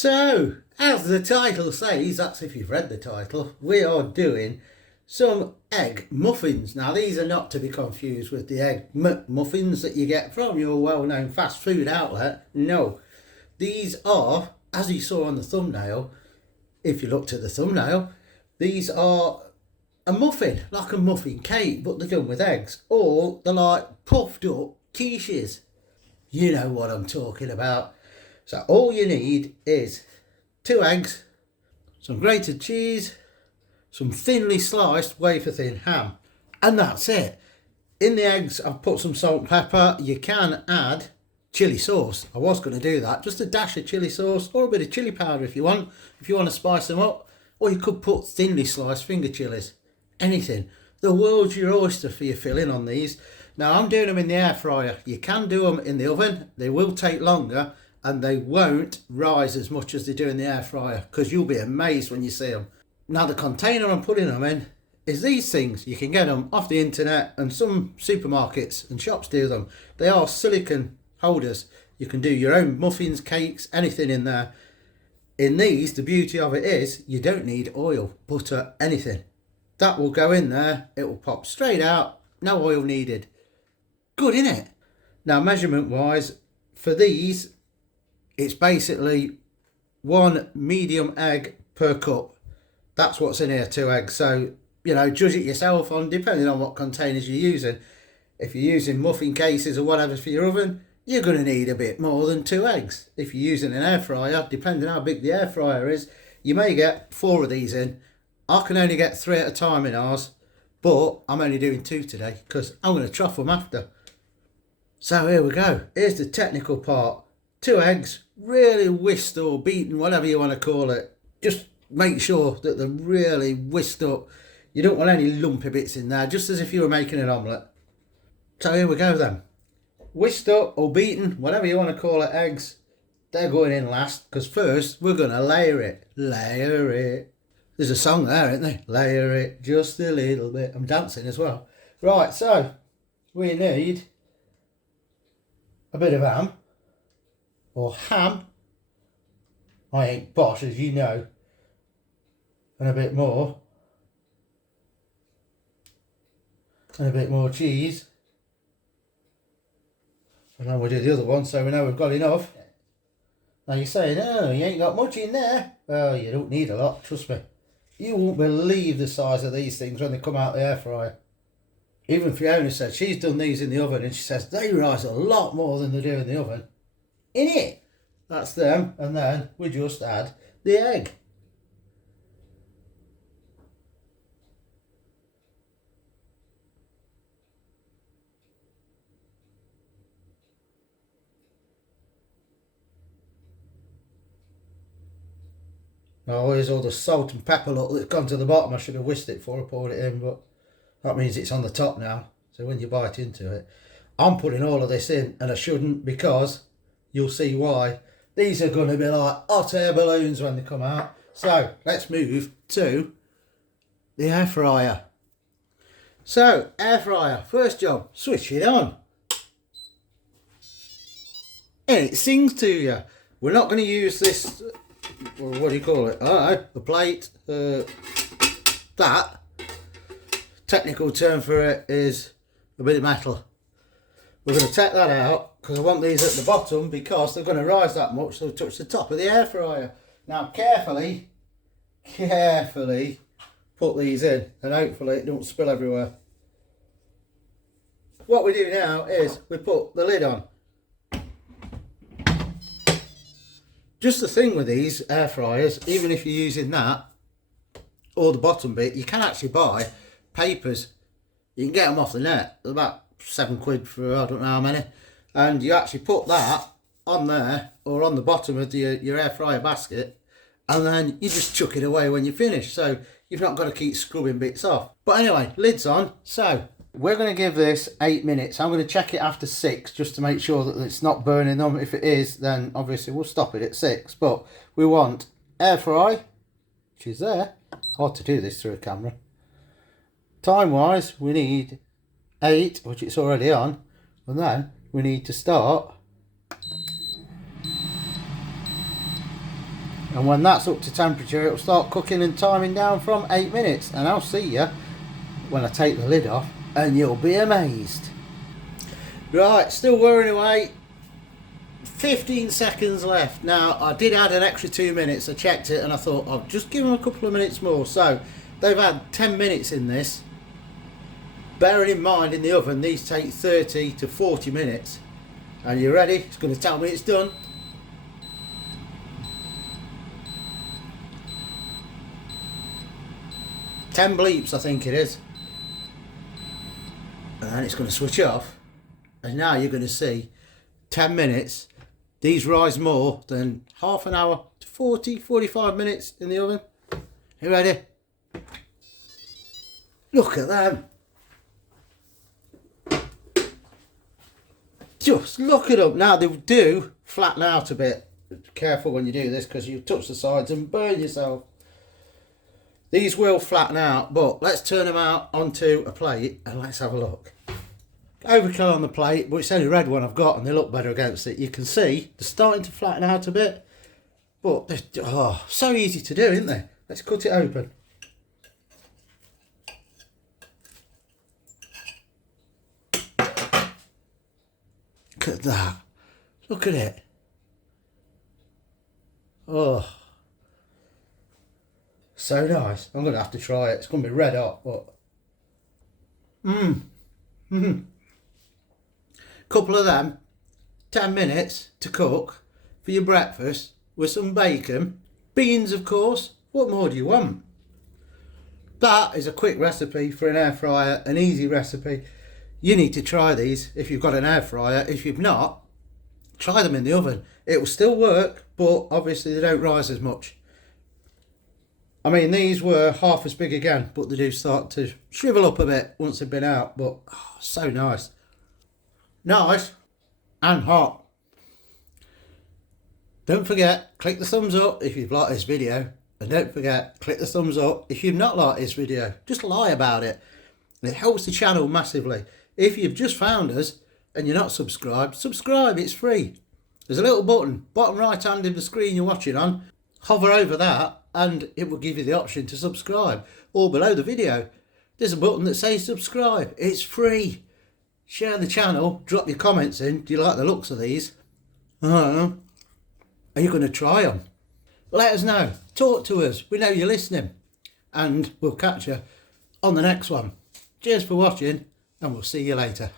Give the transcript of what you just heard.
So, as the title says, that's if you've read the title, we are doing some egg muffins. Now, these are not to be confused with the egg muffins that you get from your well-known fast food outlet. No, these are, as you saw on the thumbnail, if you looked at the thumbnail, these are a muffin, like a muffin cake, but they're done with eggs. Or they're like puffed up quiches. You know what I'm talking about. So all you need is 2 eggs, some grated cheese, some thinly sliced wafer thin ham, and that's it. In the eggs I've put some salt and pepper. You can add chili sauce. I was going to do that, just a dash of chili sauce or a bit of chili powder if you want to spice them up. Or you could put thinly sliced finger chilies. Anything. The world's your oyster for your filling on these. Now I'm doing them in the air fryer. You can do them in the oven. They will take longer and they won't rise as much as they do in the air fryer, because you'll be amazed when you see them. Now the container I'm putting them in is these things. You can get them off the internet, and some supermarkets and shops do them. They are silicone holders. You can do your own muffins, cakes, anything in there. In these, the beauty of it is you don't need oil, butter, anything. That will go in there. It will pop straight out. No oil needed. Good, innit? Now measurement wise, for these, it's basically 1 medium egg per cup. That's what's in here, 2 eggs. So, you know, judge it yourself on, depending on what containers you're using. If you're using muffin cases or whatever for your oven, you're going to need a bit more than 2 eggs. If you're using an air fryer, depending how big the air fryer is, you may get 4 of these in. I can only get 3 at a time in ours, but I'm only doing 2 today because I'm going to trough them after. So here we go. Here's the technical part. 2 eggs, really whisked or beaten, whatever you want to call it. Just make sure that they're really whisked up. You don't want any lumpy bits in there, just as if you were making an omelette. So here we go then. Whisked up or beaten, whatever you want to call it, eggs, they're going in last, because first we're going to layer it. Layer it. There's a song there, isn't there? Layer it just a little bit. I'm dancing as well. Right, so we need a bit of ham. Or ham. I ain't bosh, as you know. And a bit more. And a bit more cheese. And then we'll do the other one so we know we've got enough. Now you're saying, oh, you ain't got much in there. Well, you don't need a lot, trust me. You won't believe the size of these things when they come out the air fryer. Even Fiona said she's done these in the oven and she says they rise a lot more than they do in the oven. In it. That's them, and then we just add the egg. Now here's all the salt and pepper look that's gone to the bottom. I should have whisked it before I poured it in, but that means it's on the top now. So when you bite into it, I'm putting all of this in, and I shouldn't, because you'll see why. These are going to be like hot air balloons when they come out. So let's move to the air fryer. So air fryer, first job, switch it on. And it sings to you. We're not going to use this, what do you call it? I don't know, a plate. That technical term for it is a bit of metal. We're going to take that out because I want these at the bottom, because they're going to rise that much they'll touch the top of the air fryer. Now carefully put these in, and hopefully it don't spill everywhere. What we do now is we put the lid on. Just the thing with these air fryers, even if you're using that or the bottom bit, you can actually buy papers. You can get them off the net. They're about £7 for I don't know how many, and you actually put that on there or on the bottom of your air fryer basket, and then you just chuck it away when you finish, so you've not got to keep scrubbing bits off. But anyway, lid's on. So we're going to give this 8 minutes. I'm going to check it after 6 just to make sure that it's not burning them. If it is, then obviously we'll stop it at 6, but we want air fry, which is there. Hard to do this through a camera. Time wise, we need 8, which it's already on, and then we need to start And when that's up to temperature, it'll start cooking and timing down from 8 minutes. And I'll see you when I take the lid off, and you'll be amazed. Right, still whirring away. 15 seconds left. Now, I did add an extra 2 minutes. I checked it and I thought I'll just give them a couple of minutes more. So, they've had 10 minutes in this. Bearing in mind, in the oven, these take 30 to 40 minutes. Are you ready? It's going to tell me it's done. Ten bleeps, I think it is. And then it's going to switch off. And now you're going to see 10 minutes. These rise more than half an hour to 45 minutes in the oven. You ready? Look at them. Just look at them. Now they do flatten out a bit. Be careful when you do this because you touch the sides and burn yourself. These will flatten out, but let's turn them out onto a plate and let's have a look. Overkill on the plate, but it's the only red one I've got and they look better against it. You can see they're starting to flatten out a bit, but they're so easy to do, isn't they? Let's cut it open. Look at that. Look at it. Oh. So nice. I'm going to have to try it. It's going to be red hot, but... Couple of them. 10 minutes to cook for your breakfast with some bacon. Beans, of course. What more do you want? That is a quick recipe for an air fryer. An easy recipe. You need to try these if you've got an air fryer. If you've not, try them in the oven. It will still work, but obviously they don't rise as much. I mean, these were half as big again, but they do start to shrivel up a bit once they've been out. But so nice. Nice and hot. Don't forget, click the thumbs up if you've liked this video. And don't forget, click the thumbs up if you've not liked this video. Just lie about it. It helps the channel massively. If you've just found us and you're not subscribed, subscribe, it's free. There's a little button, bottom right hand of the screen you're watching on. Hover over that and it will give you the option to subscribe. Or below the video, there's a button that says subscribe. It's free. Share the channel, drop your comments in. Do you like the looks of these? Are you going to try them? Let us know. Talk to us. We know you're listening. And we'll catch you on the next one. Cheers for watching and we'll see you later.